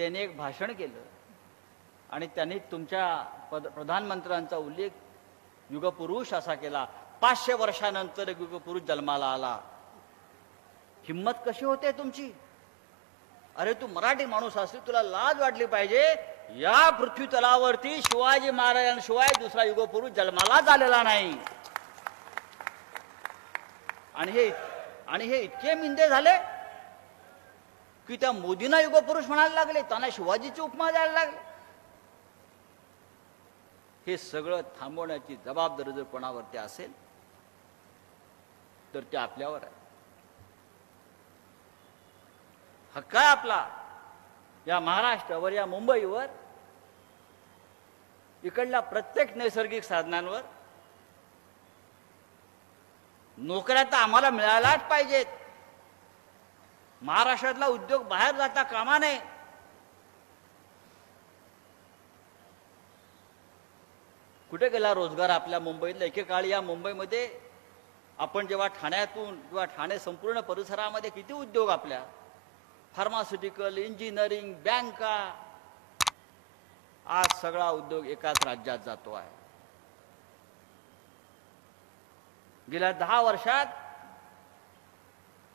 त्याने एक भाषण केलं आणि त्यांनी तुमच्या प्रधानमंत्र्यांचा उल्लेख युगपुरुष असा केला. 500 वर्षानंतर युगपुरुष जन्माला आला. हिम्मत कशी होते तुमची? अरे तू मराठी माणूस असली तुला लाज वाटली पाहिजे. या पृथ्वी तलावरती शिवाजी महाराजांशिवाय दुसरा युगपुरुष जन्मालाच आलेला नाही. आणि हे इतके मिंदे झाले की त्या मोदींना युगपुरुष म्हणायला लागले, त्यांना शिवाजीची उपमा द्यायला लागले. हे सगळं थांबवण्याची जबाबदारी जर कोणावरती असेल तर ते आपल्यावर आहे. हक्क आहे आपला या महाराष्ट्रावर, या मुंबईवर, इकडल्या प्रत्येक नैसर्गिक साधनांवर. नोकऱ्या तर आम्हाला मिळायलाच पाहिजेत. महाराष्ट्रातला उद्योग बाहेर जाता कामा नये. कुठे गेला रोजगार आपल्या मुंबईतला? एकेकाळी या मुंबईमध्ये आपण जेव्हा ठाण्यातून किंवा ठाणे संपूर्ण परिसरामध्ये किती उद्योग आपल्या, फार्मास्युटिकल, इंजिनिअरिंग, बँका, आज सगळा उद्योग एकाच राज्यात जातो आहे. गेल्या 10 वर्षात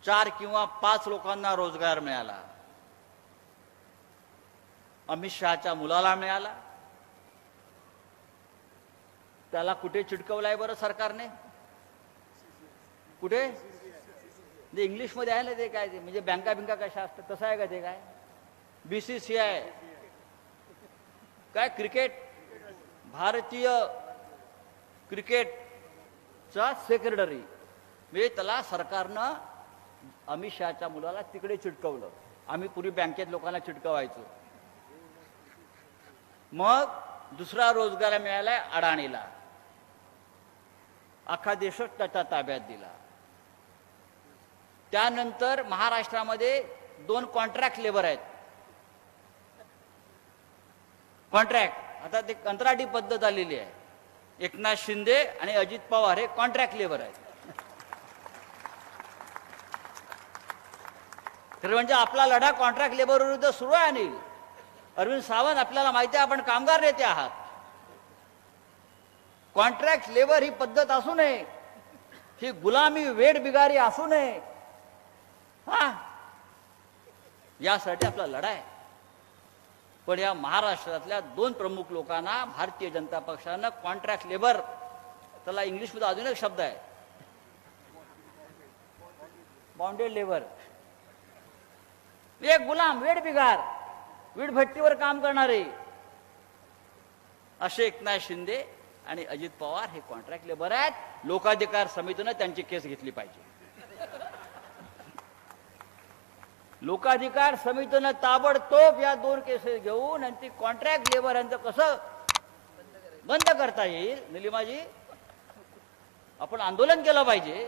4 किंवा 5 लोकांना रोजगार मिळाला. अमित शहाच्या मुलाला मिळाला. त्याला कुठे चिटकवलाय बरं सरकारने? कुठे? ते इंग्लिश मध्ये आहे ना ते, काय ते म्हणजे बँका बिंका कशा असतात तसं आहे का ते? काय BCCI काय क्रिकेट, भारतीय क्रिकेटचा सेक्रेटरी, म्हणजे त्याला सरकारनं अमित शहाच्या मुलाला तिकडे चिटकवलं. आम्ही पूर्वी बँकेत लोकांना चिटकवायचो. मग दुसरा रोजगार मिळालाय अडाणीला. अख्खा देशच त्याच्या ताब्यात दिला. त्यानंतर महाराष्ट्रामध्ये 2 कॉन्ट्रॅक्ट लेबर आहेत. कॉन्ट्रॅक्ट आता ते कंत्राटी पद्धत आलेली आहे. एकनाथ शिंदे आणि अजित पवार हे कॉन्ट्रॅक्ट लेबर आहेत. खरं म्हणजे आपला लढा कॉन्ट्रॅक्ट लेबर विरुद्ध सुरू आहे. आणि अरविंद सावंत, आपल्याला माहिती आहे आपण कामगार नेते आहात. कॉन्ट्रॅक्ट लेबर ही पद्धत असू नये, ही गुलामी, वेठबिगारी असू नये. यासाठी आपला लढा आहे. पण या महाराष्ट्रातल्या 2 प्रमुख लोकांना भारतीय जनता पक्षानं कॉन्ट्रॅक्ट लेबर, त्याला इंग्लिशमध्ये अजून एक शब्द आहे, बॉन्डेड लेबर, एक गुलाम, वेठबिगार, वीटभट्टीवर काम करणारे असे एकनाथ शिंदे आणि अजित पवार हे कॉन्ट्रॅक्ट लेबर आहेत. लोकाधिकार समितीनं त्यांची केस घेतली पाहिजे. लोकाधिकार समितीनं ताबडतोब या 2 केसेस घेऊन आणि ती कॉन्ट्रॅक्ट लेबर यांचं कसं बंद करता येईल. निलिमाजी, आपण आंदोलन केलं पाहिजे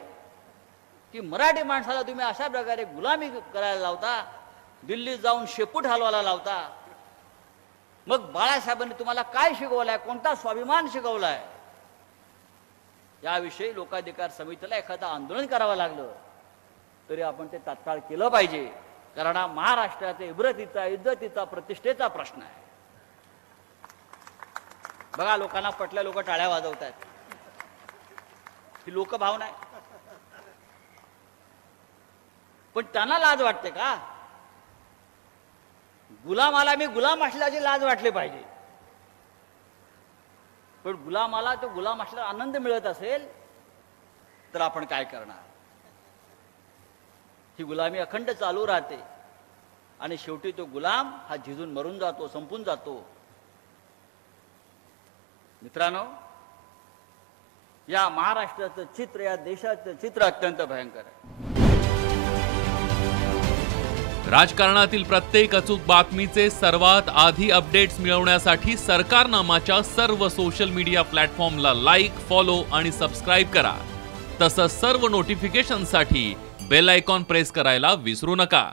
की मराठी माणसाला तुम्ही अशा प्रकारे गुलामी करायला लावता, दिल्लीत जाऊन शेपूट हलवायला लावता. मग बाळासाहेबांनी तुम्हाला काय शिकवलाय, कोणता स्वाभिमान शिकवलाय? याविषयी लोकाधिकार समितीला एखादं आंदोलन करावं लागलं तरी आपण ते तात्काळ केलं पाहिजे. कारण हा महाराष्ट्राच्या इब्रतीचा, इज्जतीचा, प्रतिष्ठेचा प्रश्न आहे. बघा, लोकांना पटल्या, लोक टाळ्या वाजवत आहेत. ही लोकभावना आहे. पण त्यांना लाज वाटते का? गुलामाला मी गुलाम असल्याची लाज वाटली पाहिजे. पण गुलामाला तो गुलाम असल्याचा आनंद मिळत असेल तर आपण काय करणार? ही गुलामी अखंड चालू राहते आणि शेवटी तो गुलाम हा झिजून मरून जातो, संपून जातो. मित्रांनो, या महाराष्ट्राचं चित्र, या देशाचं चित्र अत्यंत भयंकर आहे. राजकारणातील प्रत्येक अचूक बातमीचे सर्वात आधी अपडेट्स मिळवण्यासाठी सरकारनामाच्या सर्व सोशल मीडिया प्लॅटफॉर्मला लाईक, फॉलो आणि सबस्क्राईब करा. तसंच सर्व नोटिफिकेशनसाठी बेल आयकॉन प्रेस करायला विसरू नका.